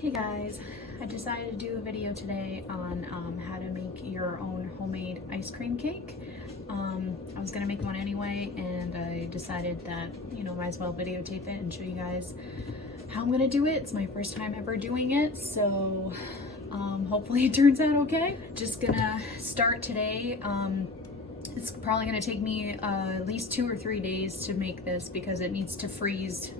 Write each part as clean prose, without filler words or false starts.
Hey guys, I decided to do a video today on how to make your own homemade ice cream cake. I was gonna make one anyway, and I decided that, might as well videotape it and show you guys how I'm gonna do it. It's my first time ever doing it, so hopefully it turns out okay. Just gonna start today. It's probably gonna take me at least 2 or 3 days to make this because it needs to freeze,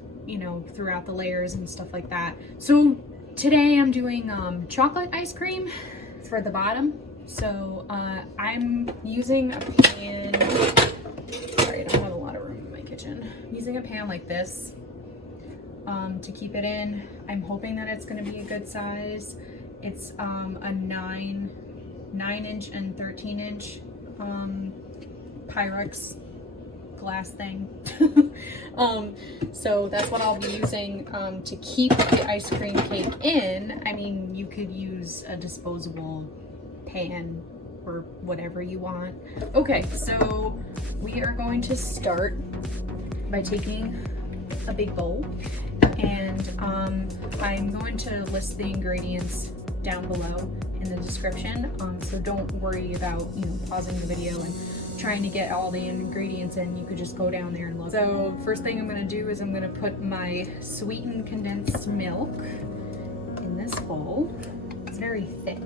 throughout the layers and stuff like that. So today I'm doing chocolate ice cream for the bottom. So I'm using a pan. Sorry, I don't have a lot of room in my kitchen. I'm using a pan like this to keep it in. I'm hoping that it's going to be a good size. It's a 9-inch and 13-inch Pyrex glass thing. So that's what I'll be using to keep the ice cream cake in. I mean, you could use a disposable pan or whatever you want. Okay, so we are going to start by taking a big bowl, and I'm going to list the ingredients down below in the description, so don't worry about pausing the video and trying to get all the ingredients in. You could just go down there and look. So first thing I'm going to do is I'm going to put my sweetened condensed milk in this bowl. It's very thick,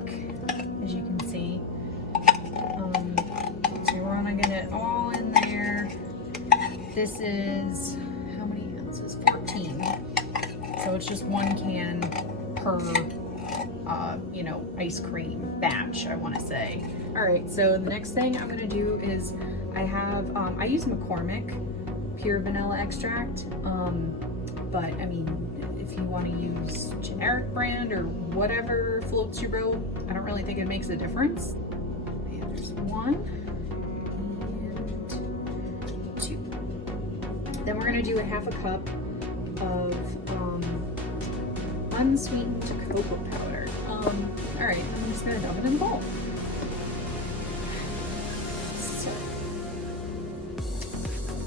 as you can see. So we're going to get it all in there. This is, how many ounces? 14. So it's just 1 can per ice cream batch, I want to say. All right, so the next thing I'm gonna do is I use McCormick pure vanilla extract, but I mean, if you want to use generic brand or whatever floats your boat, I don't really think it makes a difference. And there's 1 and 2. Then we're gonna do a 1/2 cup of unsweetened cocoa powder. All right, I'm just gonna dump it in the bowl. So,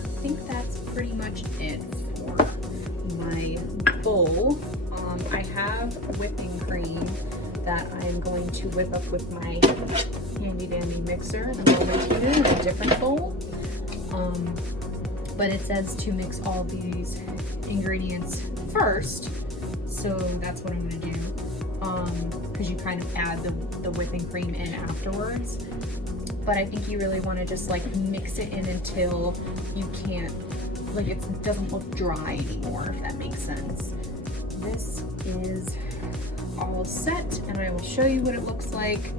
I think that's pretty much it for my bowl. I have whipping cream that I'm going to whip up with my handy dandy mixer, and I'll put it in a different bowl. But it says to mix all these ingredients first, so that's what I'm gonna do. Because you kind of add the whipping cream in afterwards. But I think you really want to just mix it in until you can't, it doesn't look dry anymore, if that makes sense. This is all set, and I will show you what it looks like.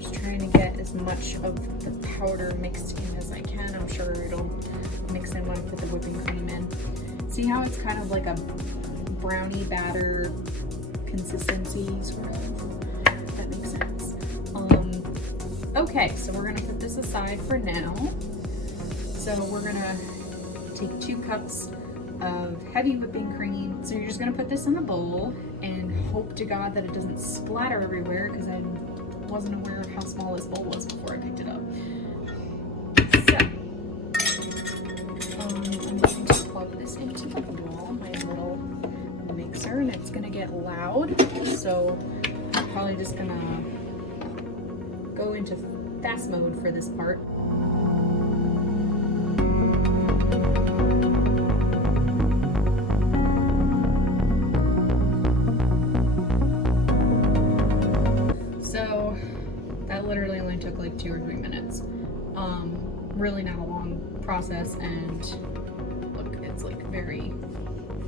Just trying to get as much of the powder mixed in as I can. I'm sure it'll mix in when I put the whipping cream in. See how it's kind of like a brownie batter consistency, sort of? That makes sense. Okay, so we're gonna put this aside for now. So we're gonna take 2 cups of heavy whipping cream. So you're just gonna put this in a bowl and hope to God that it doesn't splatter everywhere, because I wasn't aware of how small this bowl was before I picked it up. So, I'm going to plug this into the bowl, my little mixer, and it's gonna get loud, so I'm probably just gonna go into fast mode for this part. So that literally only took 2 or 3 minutes. Really not a long process, and look, it's very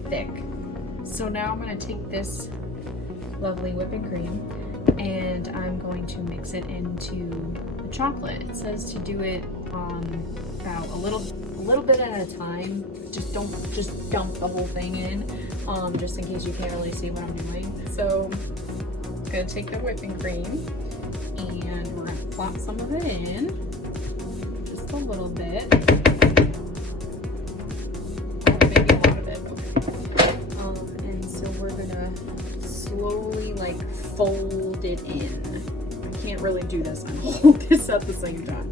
thick. So now I'm going to take this lovely whipping cream and I'm going to mix it into the chocolate. It says to do it about a little bit at a time. Just don't dump the whole thing in, just in case you can't really see what I'm doing. So I'm going to take the whipping cream and we're going to plop some of it in, just a little bit. Slowly fold it in. I can't really do this and hold this at the same time,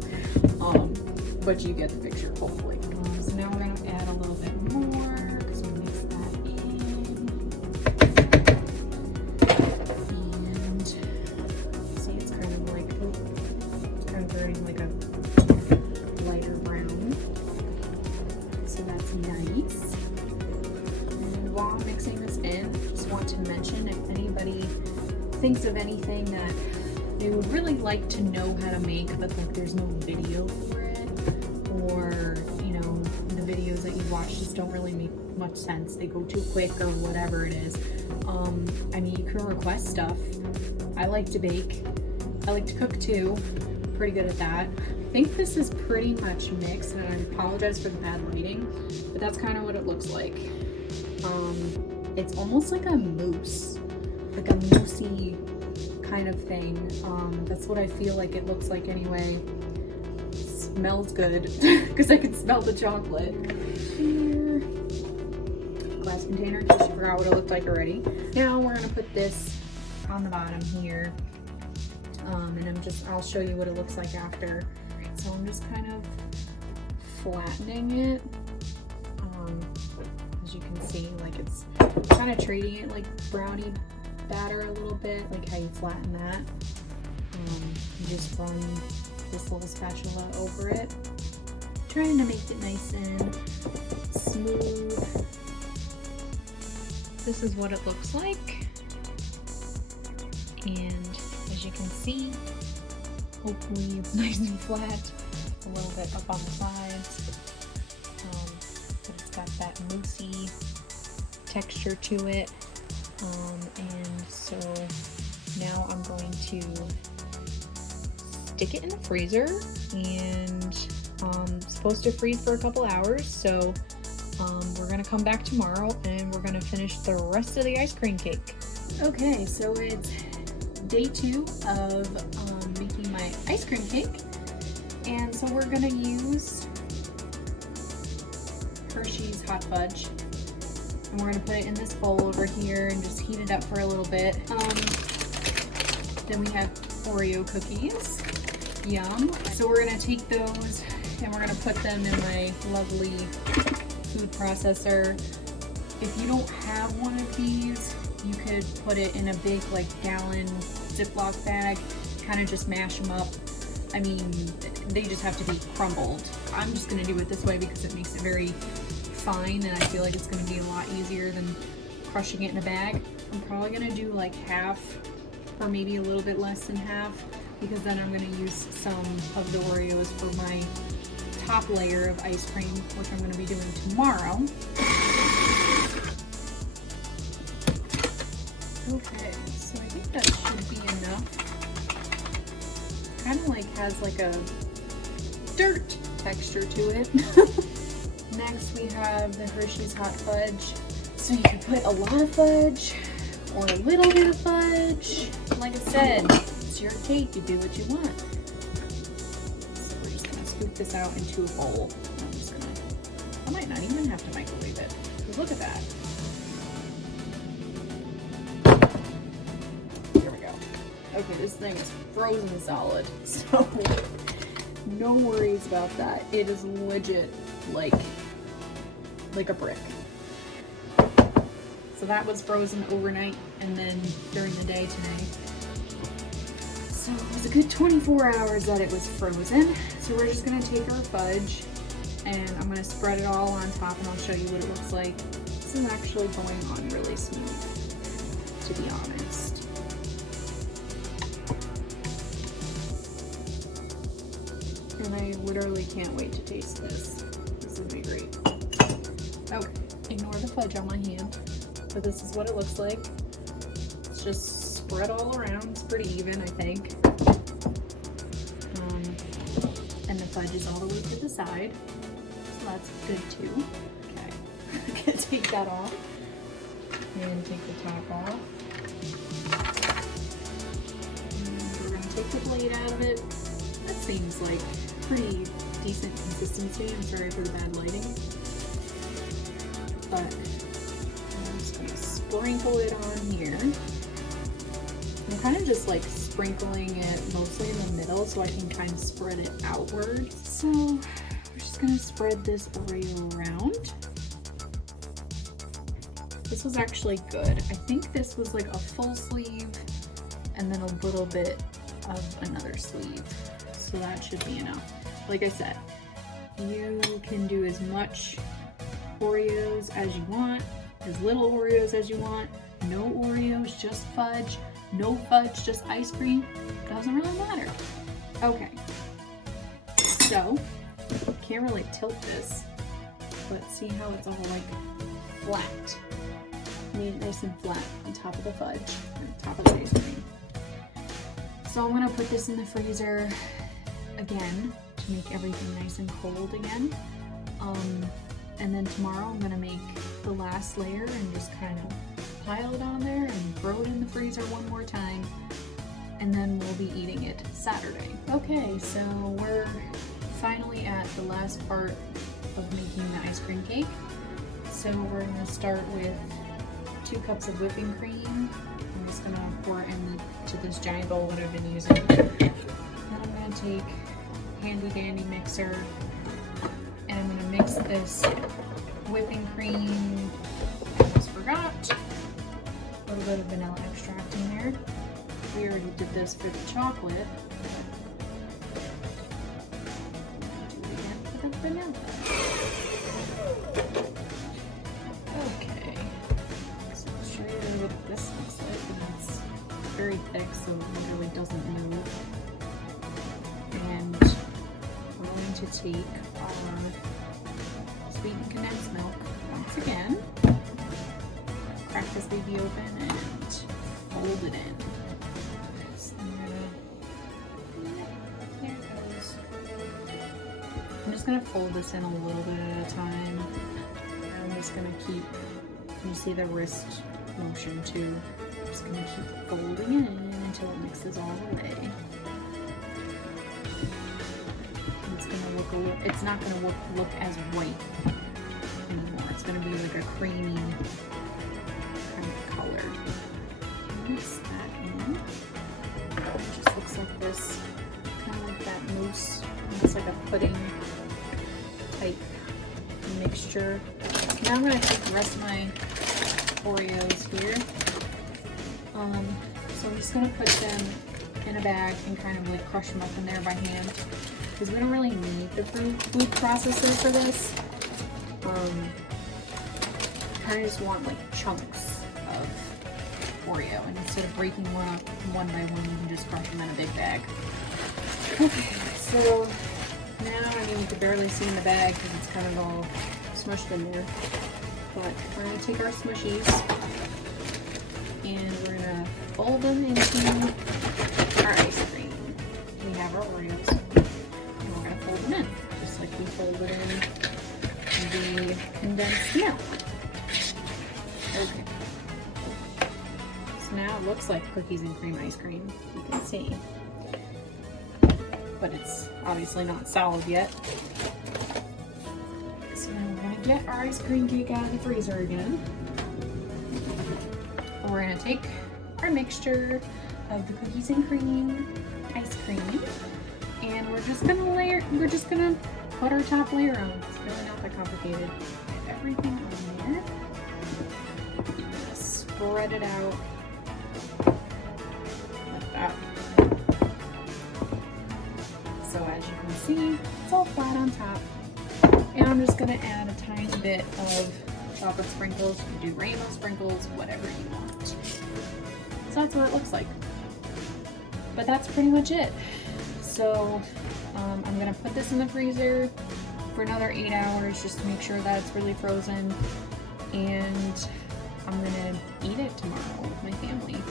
but you get the picture, hopefully. So now we're going to add a little bit more because we mixed that in. suggestion. If anybody thinks of anything that they would really like to know how to make, but like there's no video for it, or you know, the videos that you watch just don't really make much sense. They go too quick or whatever it is. I mean, you can request stuff. I like to bake. I like to cook too. Pretty good at that. I think this is pretty much mixed, and I apologize for the bad lighting, but that's kind of what it looks like. It's almost like a mousse, like a moussey kind of thing. That's what I feel like it looks like anyway. Smells good because I can smell the chocolate. Here. Glass container, in case you forgot what it looked like already. Now we're gonna put this on the bottom here, and I'll show you what it looks like after. So I'm just kind of flattening it. As you can see, like it's kind of treating it like brownie batter a little bit, like how you flatten that. You just run this little spatula over it, trying to make it nice and smooth. This is what it looks like, and as you can see, hopefully it's nice and flat, a little bit up on the sides, but it's got that moussey texture to it. And so now I'm going to stick it in the freezer, and it's supposed to freeze for a couple hours. So we're gonna come back tomorrow and we're gonna finish the rest of the ice cream cake. Okay, so it's day 2 of making my ice cream cake, and so we're gonna use Hershey's Hot Fudge. And we're gonna put it in this bowl over here and just heat it up for a little bit. Then we have Oreo cookies. Yum. So we're gonna take those and we're gonna put them in my lovely food processor. If you don't have one of these, you could put it in a big like gallon Ziploc bag, kind of just mash them up. I mean, they just have to be crumbled. I'm just gonna do it this way because it makes it very fine, and I feel like it's going to be a lot easier than crushing it in a bag. I'm probably going to do like half, or maybe a little bit less than half, because then I'm going to use some of the Oreos for my top layer of ice cream, which I'm going to be doing tomorrow. Okay, so I think that should be enough. Kind of like has like a dirt texture to it. Next we have the Hershey's Hot Fudge. So you can put a lot of fudge or a little bit of fudge. Like I said, it's your cake, you do what you want. So we're just gonna scoop this out into a bowl. I might not even have to microwave it, because look at that. Here we go. Okay, this thing is frozen solid, so no worries about that. It is legit like a brick. So that was frozen overnight and then during the day today. So it was a good 24 hours that it was frozen. So we're just gonna take our fudge and I'm gonna spread it all on top, and I'll show you what it looks like. This is actually going on really smooth, to be honest. And I literally can't wait to taste this. This will be great. Okay, ignore the fudge on my hand, but this is what it looks like. It's just spread all around. It's pretty even, I think. And the fudge is all the way to the side, so that's good too. Okay, I'm gonna take that off and take the top off. And we're gonna take the blade out of it. That seems like pretty decent consistency. I'm sorry for the bad lighting. But I'm just gonna sprinkle it on here. I'm kind of just like sprinkling it mostly in the middle so I can kind of spread it outward. So we're just gonna spread this Oreo around. This was actually good. I think this was like a full sleeve and then a little bit of another sleeve. So that should be enough. Like I said, you can do as much Oreos as you want, as little Oreos as you want. no Oreos, just fudge, no fudge, just ice cream, doesn't really matter. Okay, so can't really tilt this, but see how it's all like flat. Made it nice and flat on top of the fudge and top of the ice cream. So I'm gonna put this in the freezer again to make everything nice and cold again. And then tomorrow I'm gonna make the last layer and just kind of pile it on there and throw it in the freezer one more time. And then we'll be eating it Saturday. Okay, so we're finally at the last part of making the ice cream cake. So we're gonna start with 2 cups of whipping cream. I'm just gonna pour it into this giant bowl that I've been using. Then I'm gonna take handy dandy mixer and I'm gonna mix this whipping cream. I almost forgot. A little bit of vanilla extract in there. We already did this for the chocolate. Do it again for the vanilla. Okay. So I'll show you what this looks like. And it's very thick, so it literally doesn't move. And we're going to take our sweetened condensed milk once again. Crack this baby open and fold it in. I'm just gonna fold this in a little bit at a time. I'm just gonna keep, you see the wrist motion too. I'm just gonna keep folding it in until it mixes all the way. It's gonna look a little, it's not gonna look as white anymore. It's gonna be like a creamy kind of color. Mix that in. It just looks like this, kind of like that mousse. It's like a pudding type mixture. Now I'm going to take the rest of my Oreos here. So I'm just going to put them in a bag and kind of like crush them up in there by hand because we don't really need the food processor for this. Kind of just want like chunks of Oreo, and instead of breaking one up one by one, you can just crush them in a big bag. Okay, so now, I mean, you can barely see in the bag because it's kind of all smushed in there. But we're going to take our smushies and we're going to fold them into our ice cream. We have our Oreos and we're going to fold them in, just like we folded in the condensed milk. Okay. So now it looks like cookies and cream ice cream, you can see. But it's obviously not solid yet. So now we're going to get our ice cream cake out of the freezer again. We're going to take our mixture of the cookies and cream ice cream and we're just going to put our top layer on. It's really not that complicated. Get everything on there. Spread it out like that. So as you can see, it's all flat on top. And I'm just gonna add a tiny bit of chocolate sprinkles. You can do rainbow sprinkles, whatever you want. So that's what it looks like. But that's pretty much it. So I'm gonna put this in the freezer for another 8 hours just to make sure that it's really frozen. And I'm gonna eat it tomorrow with my family.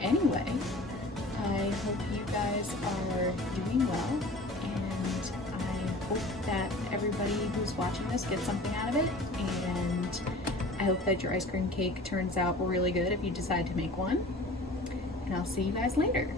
Anyway, I hope you guys are doing well. I hope that everybody who's watching this gets something out of it, and I hope that your ice cream cake turns out really good if you decide to make one. And I'll see you guys later.